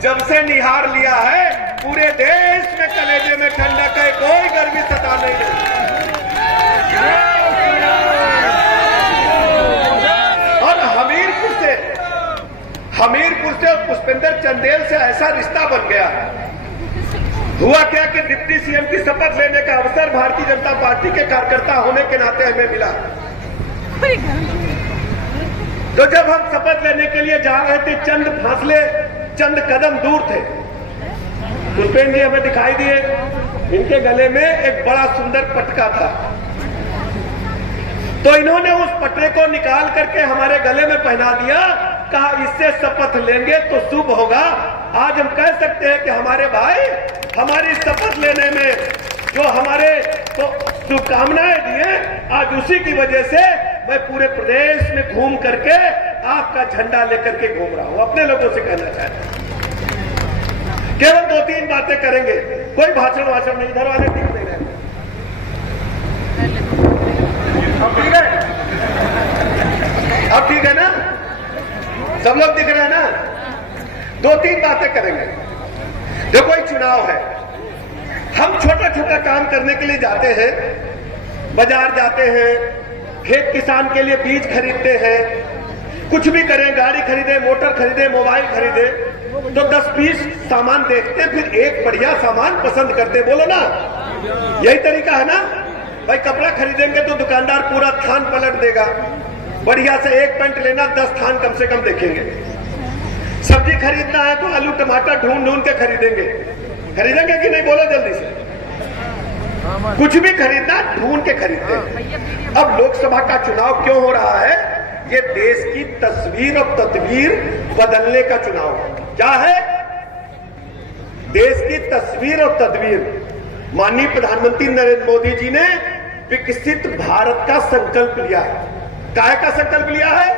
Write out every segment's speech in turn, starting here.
जब से निहार लिया है पूरे देश में कलेजे में ठंडक है, कोई गर्मी सता नहीं है। और हमीरपुर से और पुष्पेंद्र चंदेल से ऐसा रिश्ता बन गया। हुआ क्या कि डिप्टी सीएम की शपथ लेने का अवसर भारतीय जनता पार्टी के कार्यकर्ता होने के नाते हमें मिला। तो जब हम शपथ लेने के लिए जा रहे थे, चंद कदम दूर थे, पुष्पेंद्र जी हमें दिखाई दिए। इनके गले में एक बड़ा सुंदर पटका था, तो इन्होंने उस पटरे को निकाल करके हमारे गले में पहना दिया। कहा इससे शपथ लेंगे तो शुभ होगा। आज हम कह सकते हैं कि हमारे भाई हमारी शपथ लेने में जो हमारे तो शुभकामनाएं दिए, आज उसी की वजह से मैं पूरे प्रदेश में घूम करके आपका झंडा लेकर के घूम रहा हूं। अपने लोगों से कहना चाहता हूं, केवल 2-3 बातें करेंगे, कोई भाषण नहीं, इधर वाले ठीक नहीं रहे। अब ठीक है, अब ठीक है ना, सब लोग दिख रहे हैं ना। 2-3 बातें करेंगे। देखो एक चुनाव है, हम छोटा छोटा काम करने के लिए जाते हैं, बाजार जाते हैं, खेत किसान के लिए बीज खरीदते हैं, कुछ भी करें, गाड़ी खरीदे, मोटर खरीदे, मोबाइल खरीदे, तो 10-20 सामान देखते, फिर एक बढ़िया सामान पसंद करते। बोलो ना, यही तरीका है ना भाई। कपड़ा खरीदेंगे तो दुकानदार पूरा थान पलट देगा, बढ़िया से एक पैंट लेना 10 थान कम से कम देखेंगे। सब्जी खरीदना है तो आलू टमाटर ढूंढ के खरीदेंगे कि नहीं, बोलो जल्दी से। कुछ भी खरीदना ढूंढ के खरीदते हैं। अब लोकसभा का चुनाव क्यों हो रहा है? ये देश की तस्वीर और तदबीर बदलने का चुनाव है। क्या है? देश की तस्वीर और तदबीर। माननीय प्रधानमंत्री नरेंद्र मोदी जी ने विकसित भारत का संकल्प लिया है। काहे का संकल्प लिया है?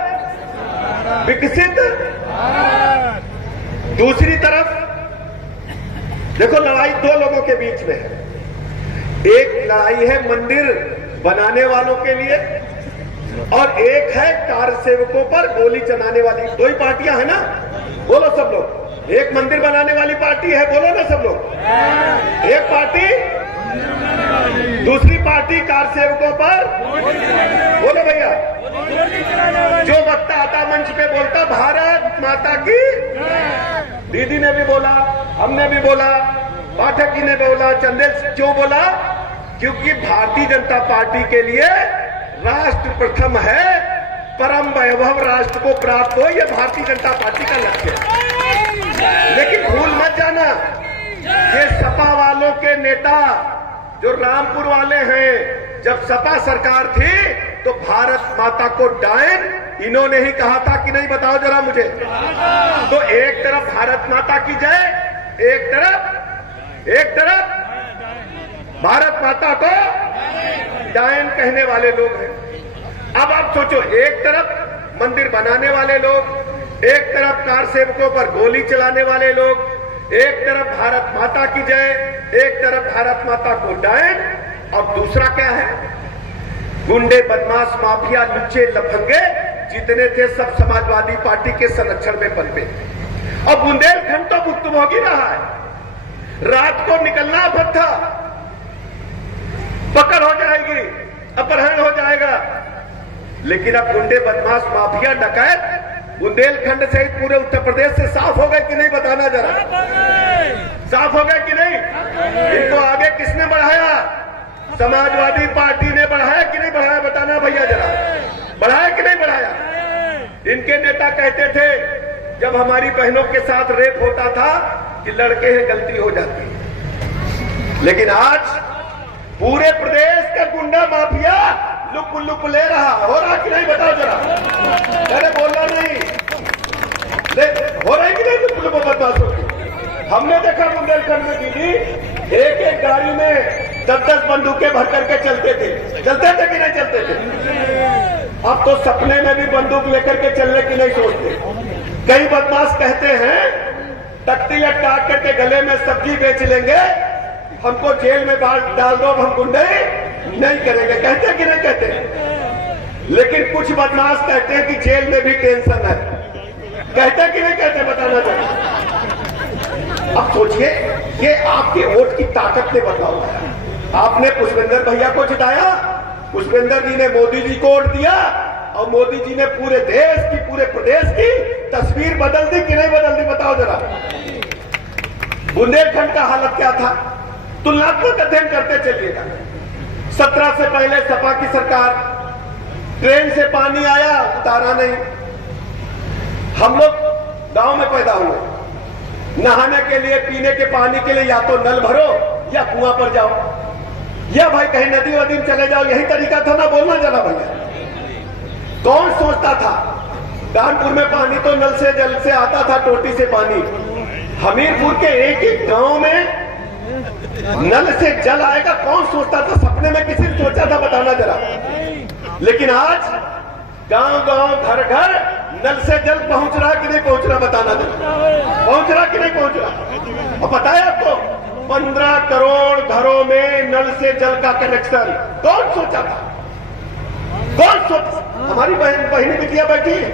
विकसित। दूसरी तरफ देखो, लड़ाई 2 लोगों के बीच में है। एक लड़ाई है मंदिर बनाने वालों के लिए, और एक है कार सेवकों पर गोली चलाने वाली। 2 ही पार्टियां है ना, बोलो सब लोग। एक मंदिर बनाने वाली पार्टी है, बोलो ना सब लोग। एक पार्टी, दूसरी पार्टी कार सेवकों पर, बोलो भैया। जो वक्ता आता मंच पे बोलता भारत माता की, दीदी ने भी बोला, हमने भी बोला, पाठक जी ने बोला, चंदेल क्यों बोला? क्योंकि भारतीय जनता पार्टी के लिए राष्ट्र प्रथम है, परम वैभव राष्ट्र को प्राप्त हो, यह भारतीय जनता पार्टी का लक्ष्य है। लेकिन भूल मत जाना, ये सपा वालों के नेता जो रामपुर वाले हैं, जब सपा सरकार थी तो भारत माता को डायन इन्होंने ही कहा था कि नहीं, बताओ जरा मुझे। तो एक तरफ भारत माता की जय, एक तरफ भारत माता को डायन कहने वाले लोग हैं। अब आप सोचो, एक तरफ मंदिर बनाने वाले लोग, एक तरफ कार सेवकों पर गोली चलाने वाले लोग, एक तरफ भारत माता की जय, एक तरफ भारत माता को डायन, और दूसरा क्या है? गुंडे, बदमाश, माफिया, लुच्चे, लफंगे जितने थे सब समाजवादी पार्टी के संरक्षण में पनपे। और बुंदेलखंड तो भुक्तभोगी रहा है। रात को निकलना आफत था, पकड़ हो जाएगी, अपहरण हो जाएगा। लेकिन अब गुंडे, बदमाश, माफिया, डकैत बुंदेलखंड सहित पूरे उत्तर प्रदेश से साफ हो गए कि नहीं, बताना जरा। साफ हो गए कि नहीं? इनको आगे किसने बढ़ाया? समाजवादी पार्टी ने बढ़ाया कि नहीं बढ़ाया, बताना भैया जरा। बढ़ाया कि नहीं बढ़ाया? इनके नेता कहते थे जब हमारी बहनों के साथ रेप होता था कि लड़के हैं, गलती हो जाती। लेकिन आज पूरे प्रदेश का गुंडा माफिया लुक ले रहा, हो रहा कि नहीं, बताओ जरा। अरे बोलना नहीं, हो रहा है कि नहीं लुक बदमाशों की? हमने देखा बुंदेलखंड में दीदी एक गाड़ी में 10-10 बंदूकें भर करके चलते थे कि नहीं चलते थे? अब तो सपने में भी बंदूक लेकर के चलने की नहीं सोचते। कई बदमाश कहते हैं तख्ती लटका करके गले में सब्जी बेच लेंगे, हमको जेल में डाल दो, हम गुंडे नहीं करेंगे। कहते कि नहीं कहते? लेकिन कुछ बदमाश कहते हैं कि जेल में भी टेंशन है। कहते कि नहीं कहते, बताना चाहिए। आपके वोट की ताकत ने बदलाव लाया। आपने पुष्पेंद्र भैया को जिताया, पुष्पेंद्र जी ने मोदी जी को वोट दिया और मोदी जी ने पूरे देश की, पूरे प्रदेश की तस्वीर बदल दी कि नहीं बदल दी, बताओ जरा। बुंदेलखंड का हालत क्या था, तुलनात्मक अध्ययन करते चलिएगा। 17 से पहले सपा की सरकार, ट्रेन से पानी आया, उतारा नहीं। हम लोग गांव में पैदा हुए, नहाने के लिए, पीने के पानी के लिए या तो नल भरो या कुआं पर जाओ, या भाई कहीं नदी वदी में चले जाओ, यही तरीका था ना बोलना जरा भैया। कौन सोचता था कानपुर में पानी तो नल से जल से आता था, टोटी से पानी। हमीरपुर के एक एक गांव में नल से जल आएगा, कौन सोचता था, सपने में किसी ने सोचा था, बताना जरा। लेकिन आज गांव गांव, घर घर नल से जल पहुंच रहा कि नहीं पहुंच रहा, बताना जरा। पहुंच रहा कि नहीं पहुंच रहा। और बताया आपको 15 करोड़ घरों में नल से जल का कनेक्शन, कौन सोचा था, कौन सोचा। हमारी बहन बिटिया बैठी है,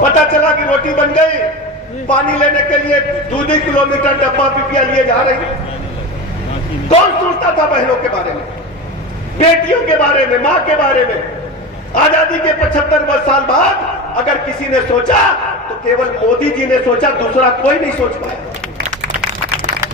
पता चला कि रोटी बन गई, पानी लेने के लिए 2-2 किलोमीटर डब्बा पिपिया लिए जा रही है। कौन सोचता था बहनों के बारे में, बेटियों के बारे में, मां के बारे में। आजादी के 75 साल बाद अगर किसी ने सोचा तो केवल मोदी जी ने सोचा, दूसरा कोई नहीं सोच पाया।